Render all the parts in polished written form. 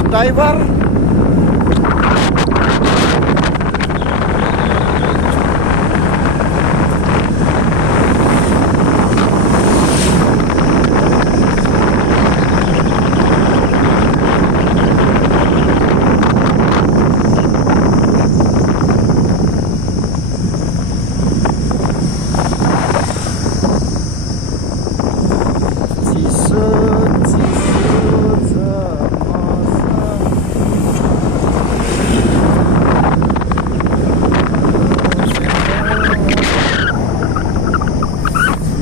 Driver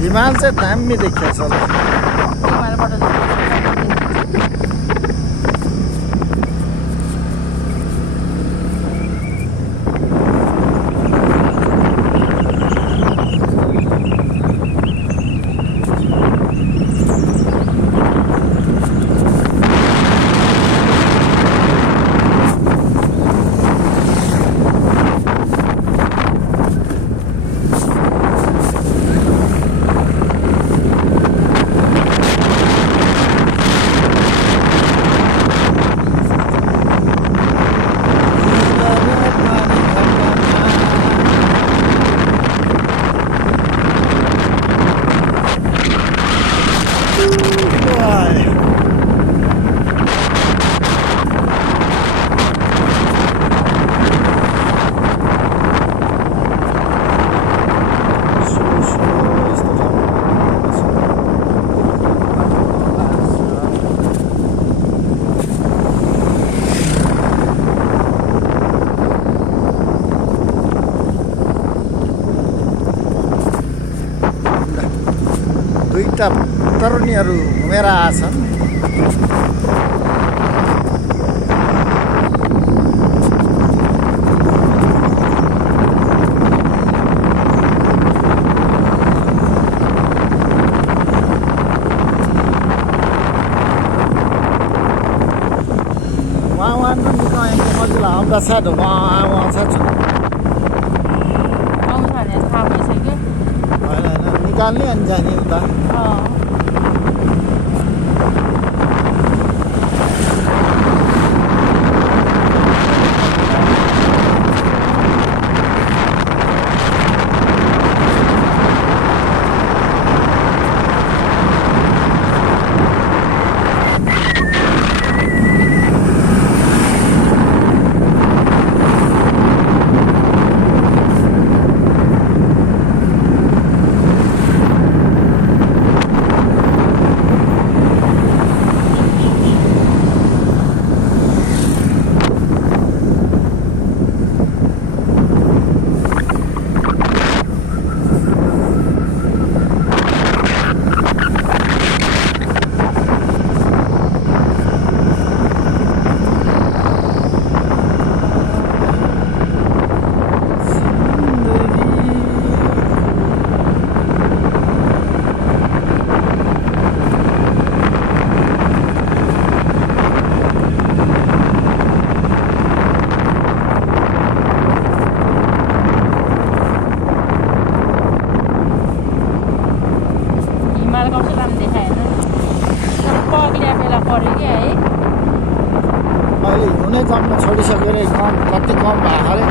हिमाल चाहिँ दामी देखिया छ दुईटा तरुणीहरू घुमेर आछन् वहाँ मजिला आउँदा सायद वहाँ छ निकाल्ने अनि जाने उता अहिले हिउँनै कम्न छोडिसक्यो रे कति कम भएको अरे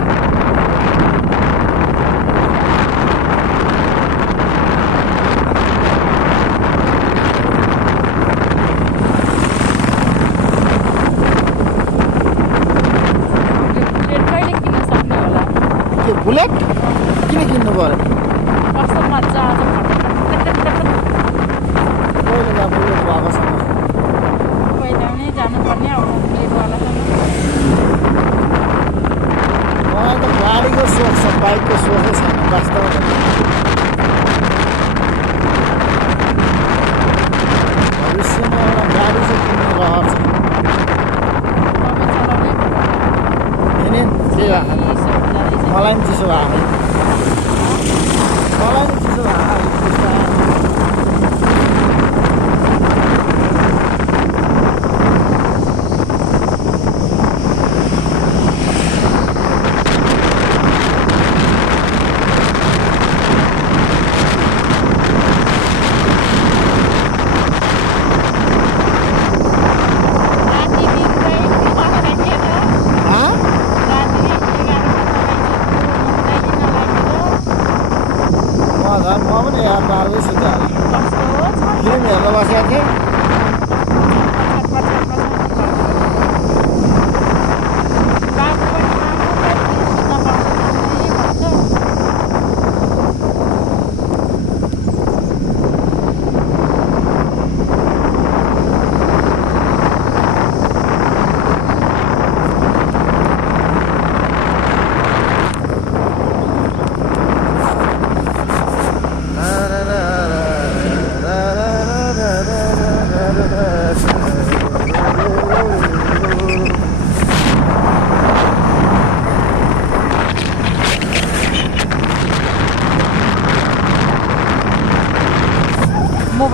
बुलेट किन किन्नु पर्यो कस्तो मजा आउँछ पहिला बुलेट भएकोसँग पहिला पनि जानुपर्ने अब बुलेटवालासँग मलाई त गाडीको सोख छ बाइकको सोखै छैन वास्तवमा भविष्यमा एउटा गाडी चाहिँ किन्नु रहर छ किने त्यही भएको मलाई पनि चिसो भएको मलाई पनि चिसो भएको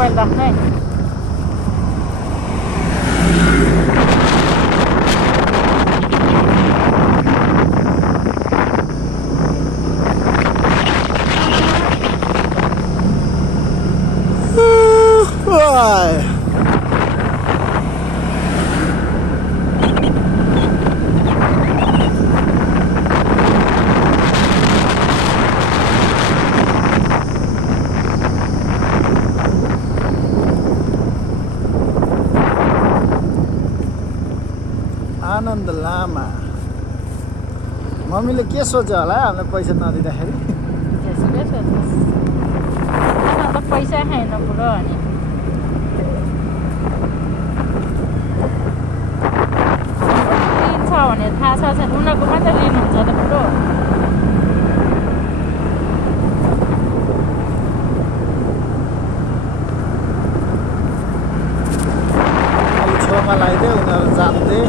मोबाइल राख्ने आनन्द लामा मम्मीले के सोच्यो होला हामीलाई पैसा नदिँदाखेरि त्यसैले सोध्नुहोस् त पैसा खाएन बुढो अनि लिन्छ भने थाहा छ छैन उनीहरूको मात्रै लिनुहुन्छ त बुढो अलिक छेउमा लगाइदियो उनीहरू जान्थे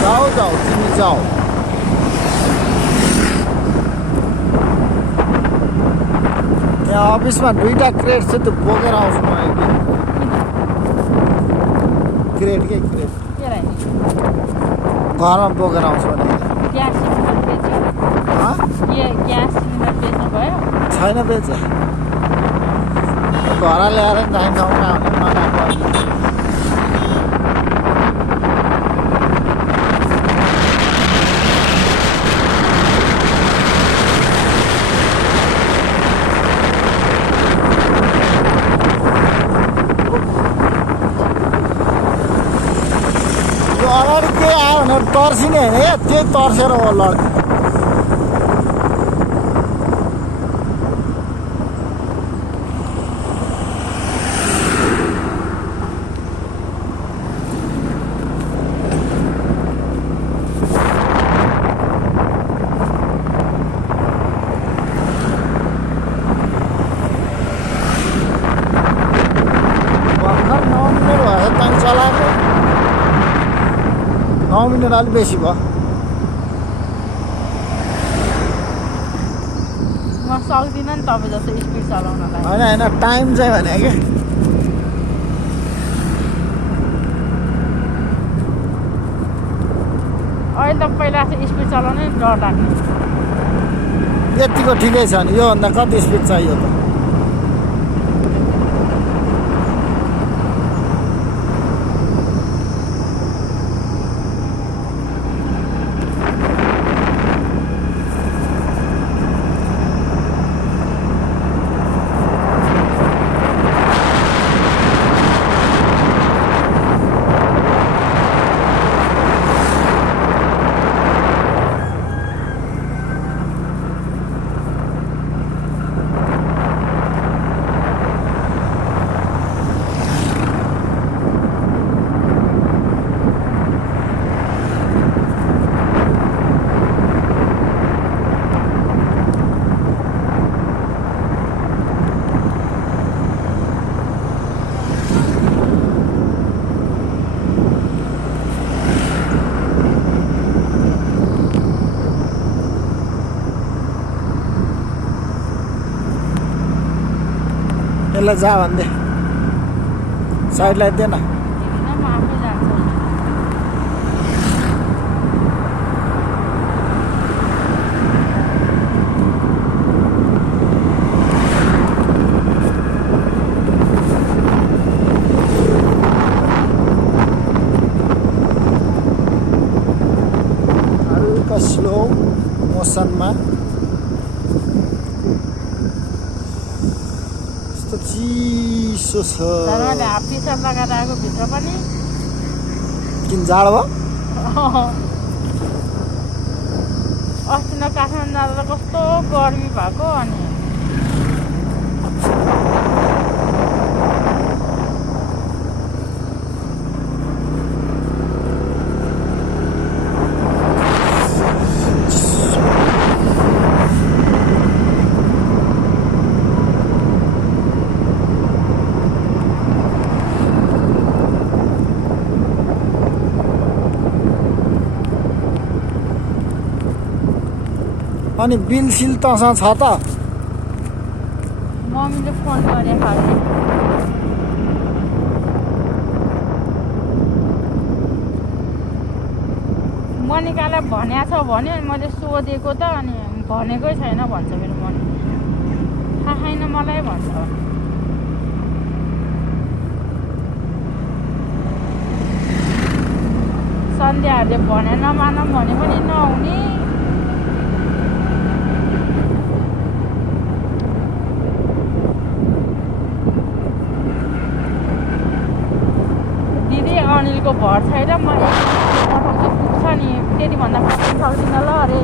जाऊ जाऊ तिमी जाऊ त्यहाँ अफिसमा 2टा क्रेट छ त्यो बोकेर आउँछु म एकदिन क्रेट के घरमा बोकेर आउँछु भने ग्यास सिलिन्डर बेच्यो ग्यास सिलिन्डर बेच्नु भयो छैन बेचे घर ल्याएर नि दाइन ठाउँमा आउने मनाएको अगाडि के आयो भने तर्सिने होइन क्या त्यही तर्सेर हो लड्ने भर्खर 9 मिनट भएछ त्यहाँ चलाएको 9 मिनट अलिक बेसी भयो म सक्दिनँ नि तपाईँ जस्तो स्पिड चलाउनलाई होइन होइन टाइम चाहिँ भने क्या अहिले त पहिला चाहिँ स्पिड चलाउनै डर लाग्ने यतिको ठिकै छ नि योभन्दा कति स्पिड चाहियो त यसलाई जा भन्दै साइड लगाइदिएन म आफै जान्छ हल्का स्लो मोसनमा चिसो छ हाफ टी सर्ट लगाएर आएको भित्र पनि किन जाडो भयो अस्ति न काठमाडौँ जाँदा त कस्तो गर्मी भएको अनि अनि बिल सिल तसँग छ त? मम्मीले फोन गरे खाले मनिकालाई भनेको छ भने मैले सोधेको त अनि भनेकै छैन भन्छ मेरो मनी थाहा छैन मलाई भन्छ सन्ध्याहरूले भने नमानौँ भने पनि नहुने दिदी अनिलको भर छैन म पठाउँछु पुग्छ नि त्यतिभन्दा पठाउनु सक्दिनँ ल अरे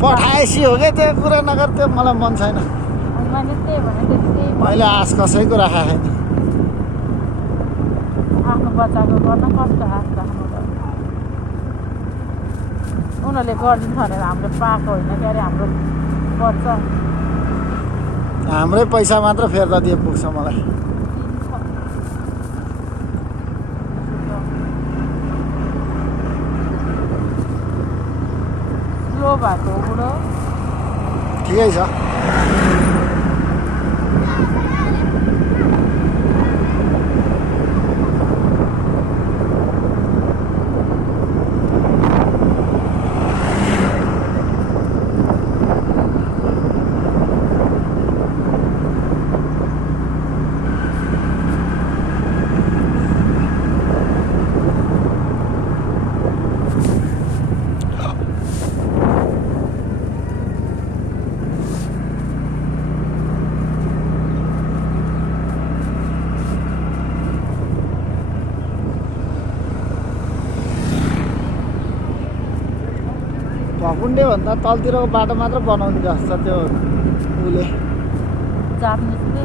पठाएसी हो क्या त्यो कुरा नगर, त्यो मलाई मन छैन। अनि मैले त्यही भने त्यही मैले आश कसैको राखेको छैन। आफ्नो बच्चाको गर्न कस्तो आश राख्नु त उनीहरूले गरिदिन्छ भनेर हाम्रो पाएको होइन के अरे हाम्रो बच्चा हाम्रै पैसा मात्र फेर्दा दिए पुग्छ मलाई। स्लो भएको हो बुढो ठिकै छ। भकुण्डे भन्दा तलतिरको बाटो मात्र बनाउने जस्तो त्यो उसले जापानिजले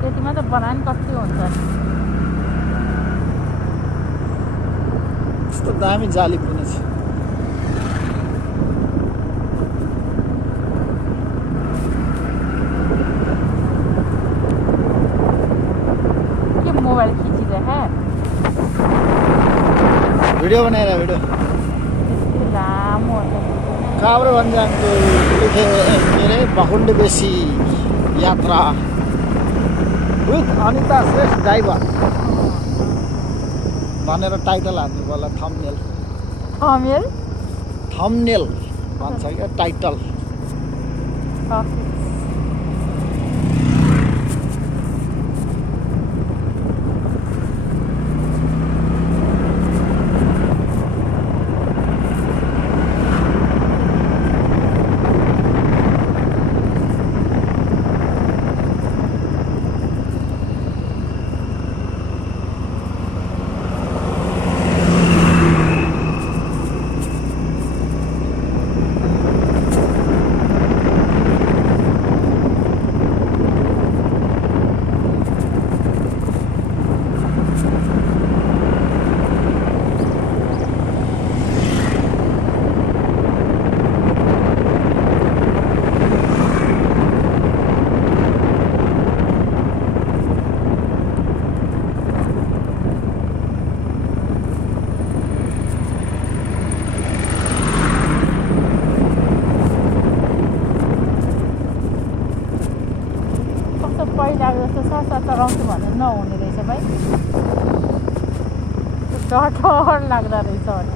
त्यति मात्र बनायो नि कति हुन्छ यस्तो दामी जाली पनि छ। के मोबाइल खिचिरहेको भिडियो बनाएर भिडियो लामो काब्रो भन्जानको लेखे के अरे भकुण्डे बेसी यात्रा विथ अनिता श्रेष्ठ ड्राइभर भनेर टाइटल हान्नु पर्ला। थम्बनेल थम्बनेल भन्छ क्या टाइटल। पहिलाको जस्तो सस्ता चलाउँछु भनेर नहुने रहेछ भाइ डर लाग्दो रहेछ भने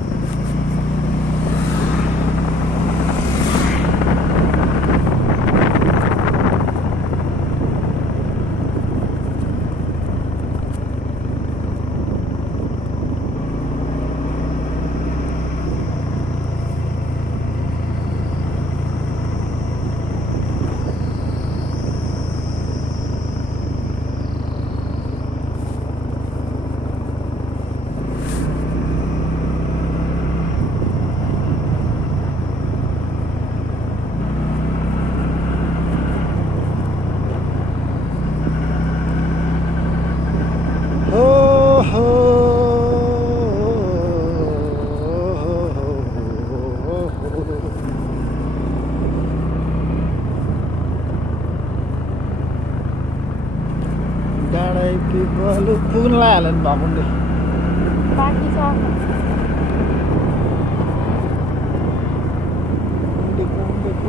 पुग्न लाग्यो नि भकुण्डे बाँकी छ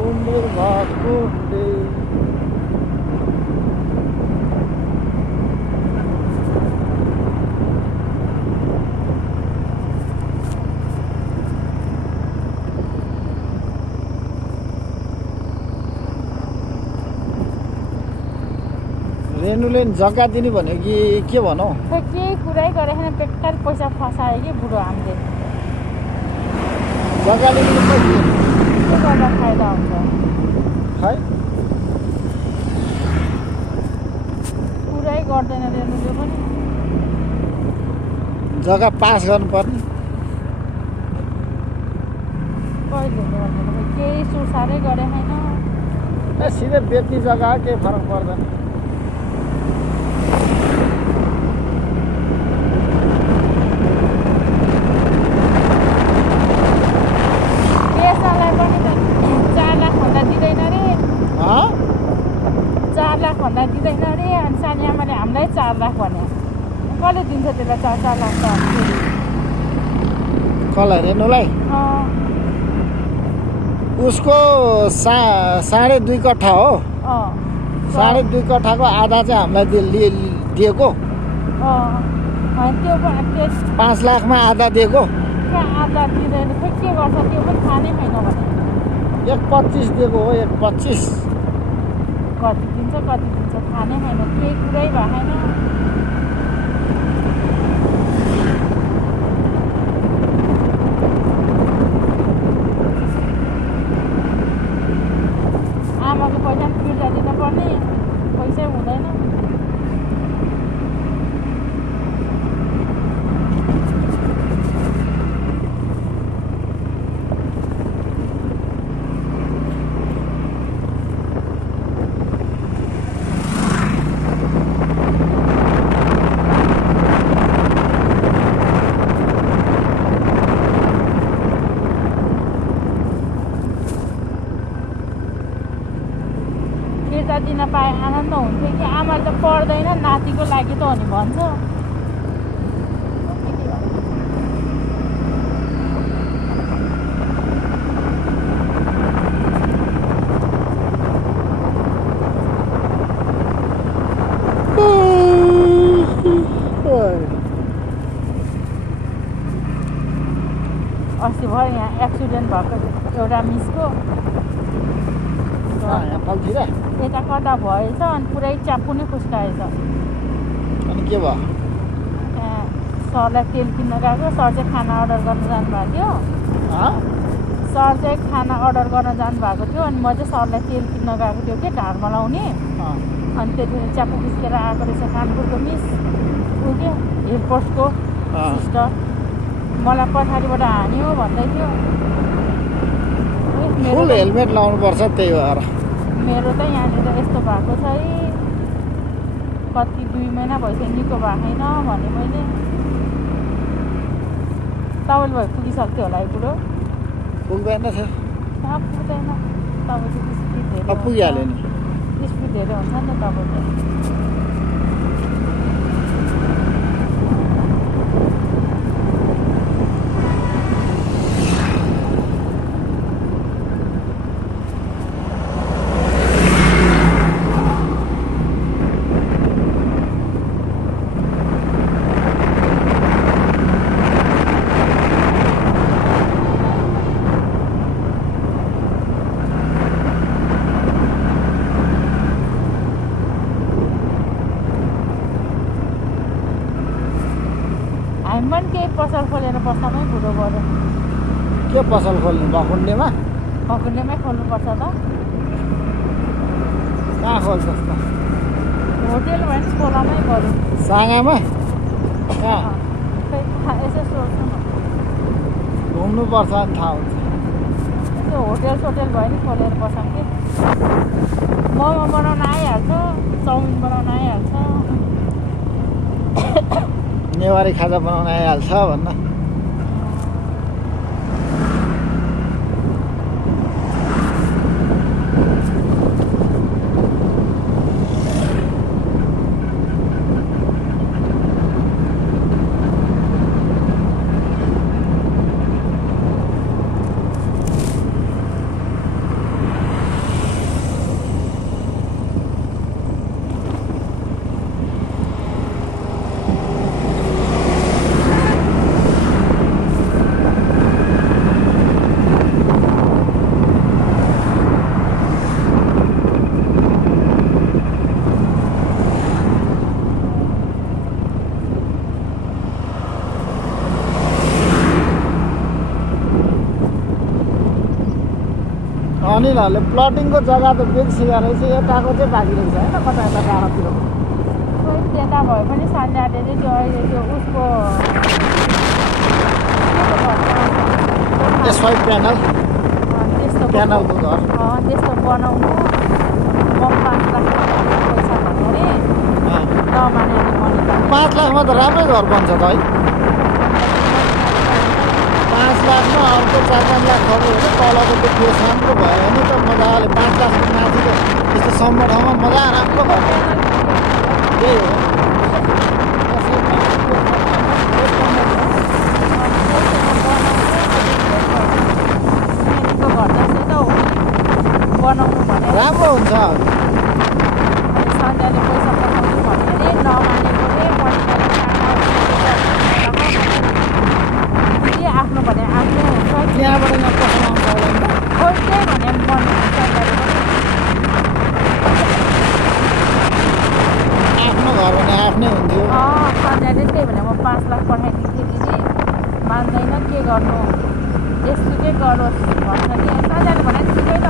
कुण्डेर भकुण्डे रेणुले जग्गा दिने भन्यो कि के भनौ खै केही कुरै गरेको छैन बेकार पैसा फसायो कि बुढो हामीले जग्गा लिनु पैसा के गर्दा फाइदा हुन्छ है कुरै गर्दैन रेणुले पनि जग्गा पास गर्नुपर्ने कहिले गर्दैन खै केही सुरसारै गरे छैन सिधै बेच्ने जग्गा केही फरक पर्दैन पेसालाई पनि त 4 लाख भन्दा दिँदैन रे 4 लाख भन्दा दिँदैन रे अनि सानी आमाले हामीलाई 4 लाख भने कसले दिन्छ त्यसलाई 4 लाख त कसलाई रेणुलाई उसको 2.5 कट्ठा हो 2.5 कट्ठाको आधा चाहिँ हामीलाई दिएको त्यो 5 लाखमा आधा दिएको आधा दिँदैन खै के गर्छ त्यो पनि थाहा नै छैन भने 1.25 दिएको हो 1.25 कति दिन्छ थाहा नै छैन केही कुरै भएन आमाको पैसा पनि फिर्ता दिनुपर्ने पैसै हुँदैन फिर्ता दिन पाए आनन्द हुन्थ्यो कि आमाले त पढ्दैन नातिको लागि त हो नि भन्छ अस्ति भयो यहाँ एक्सिडेन्ट भएको एउटा मिसको यता कता भएछ अनि पुरै च्याप्पु नै खुस्काएछ अनि के भयो सरलाई तेल किन्न गएको सर चाहिँ खाना अर्डर गर्न जानुभएको थियो सर चाहिँ खाना अर्डर गर्न जानुभएको थियो अनि म चाहिँ सरलाई तेल किन्न गएको थियो कि ढाडमा लाउने अनि त्यतिखेर च्याप्पु खुस्केर आएको रहेछ कानपुरको मिस ऊ के एयरपोर्टको सिस्टर मलाई पछाडिबाट हान्यो भन्दै थियो फुल हेलमेट लाउनुपर्छ त्यही भएर मेरो त यहाँनिर यस्तो भएको छ है कति 2 महिना भइसक्यो निको भएको छैन भने मैले तपाईँले भयो पुगिसक्थ्यो होला है बुढो पुग्दैन थियो पुग्दैन तपाईँ चाहिँ स्पिड धेरै पुगिहाल्यो नि स्पिड धेरै हुन्छ नि त तपाईँको हामी पनि केही पसल खोलेर बस्दामै बुढो गऱ्यो के पसल खोल्नु भकुण्डेमा भकुण्डेमै खोल्नुपर्छ त कहाँ खोल्छ त होटेल भयो नि खोलामै गऱ्यो साँगामा कहाँ यसो सोच्नु न घुम्नुपर्छ नि थाहा हुन्छ यसो होटेल भयो नि खोलेर बसाउँ कि मोमो बनाउन आइहाल्छ चाउमिन बनाउन आइहाल्छ नेवारी खाजा बनाउन आइहाल्छ भन्न यिनीहरूले प्लटिङको जग्गा त बेचिसकेको रहेछ यताको चाहिँ बाँकी रहेछ होइन कता यता डाँडातिर खोइ त्यता भए पनि सन्ध्याले चाहिँ त्यो अहिले त्यो उसको एसवाई प्यानल त्यस्तो प्यानलको घर त्यस्तो बनाउनु म 5 लाख पैसा भन्नु अरे नमाने मनिका 5 लाखमा त राम्रै घर बन्छ त है 5 लाखमा अर्को 4-5 लाख खर्च भने तलको त्यो ठुलो राम्रो भयो भने त मजाले 5 लाखको माथि त यस्तो सम्म ठाउँमा मजा राम्रो घर त्यही हो बनाउनु भने राम्रो हुन्छ सन्ध्याले पैसा पठाउनु भन्यो अरे नमानेकोले के आफ्नो भने आफ्नै हुन्छ त्यहाँबाट यहाँ पठाउनु आउँछ होला नि त खोइ त्यही भने मन सन्ध्याले आफ्नो घर भने आफ्नै हुन्थ्यो सन्ध्याले त्यही भने म 5 लाख पठाइदिन्थेँ दिदी मान्दैन के गर्नु यस्तो चाहिँ गरोस् भन्छ नि सन्ध्याले भने ठिकै त